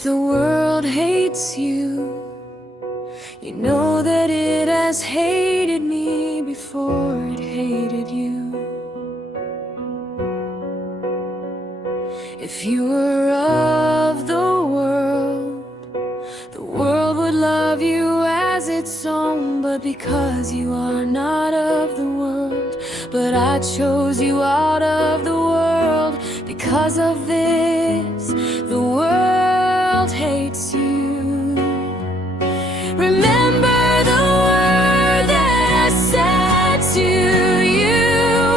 If the world hates you, you know that it has hated me before it hated you. If you were of the world would love you as its own. But because you are not of the world, but I chose you out of the world, because of this, the world hates you. Remember the word that I said to you: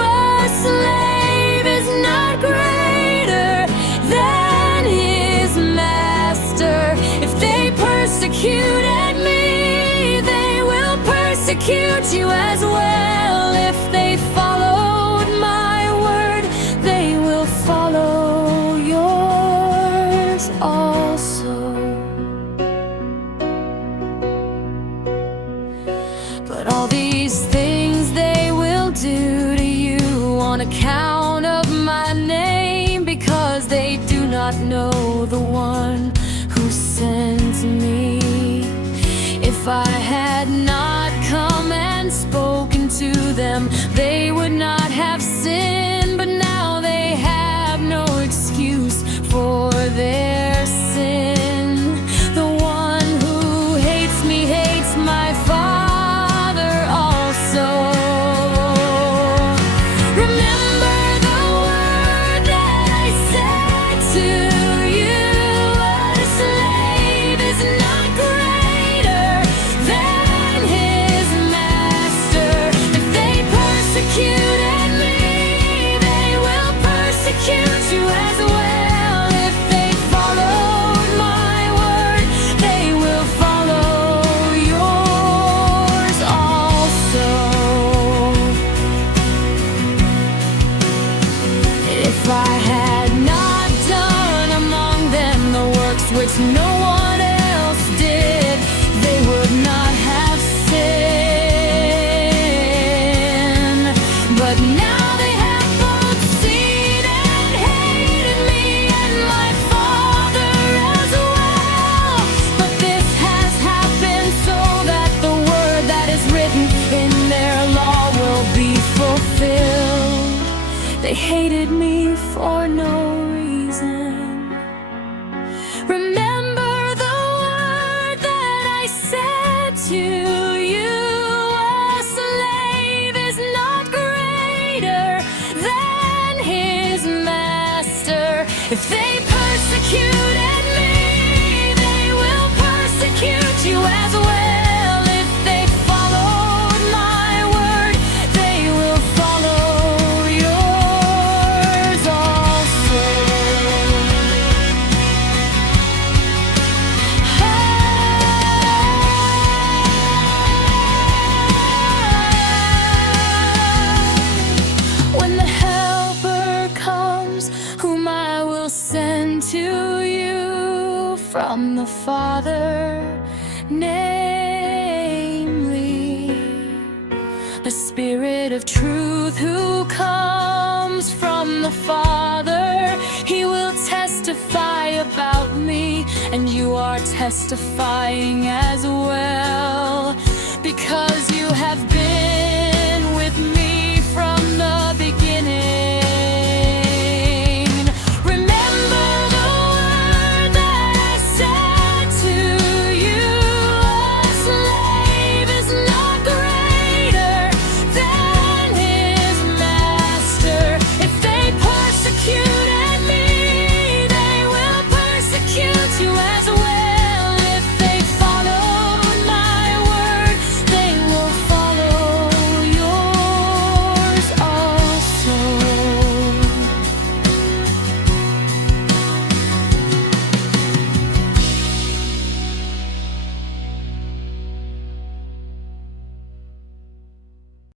a slave is not greater than his master. If they persecuted me, they will persecute you as well. If they followed my word, they will follow yours also. But all these things they will do to you on account of my name, because they do not know the one who sent me. If I had not come and spoken to them, they would not have sinned. But now they have no excuse for their sin. The one who hates me hates my Father also. Remember the word that I said to you: a slave is not greater than his master. If they persecuted me, they will persecute you as well. If they followed my word, they will follow yours also. If I had not done among them the works which no one else did, they would not have sinned. But now they have both seen and hated me and my Father as well. But this has happened so that the word that is written in their law will be fulfilled. They hated me for no reason. Remember the word that I said to you: a slave is not greater than his master. If they persecuted me, they will persecute you as well. If they followed my word, they will follow yours also. When the helper comes, whom I will send to you from the Father, namely the Spirit of truth who comes from the Father, he will testify about me, and you are testifying as well.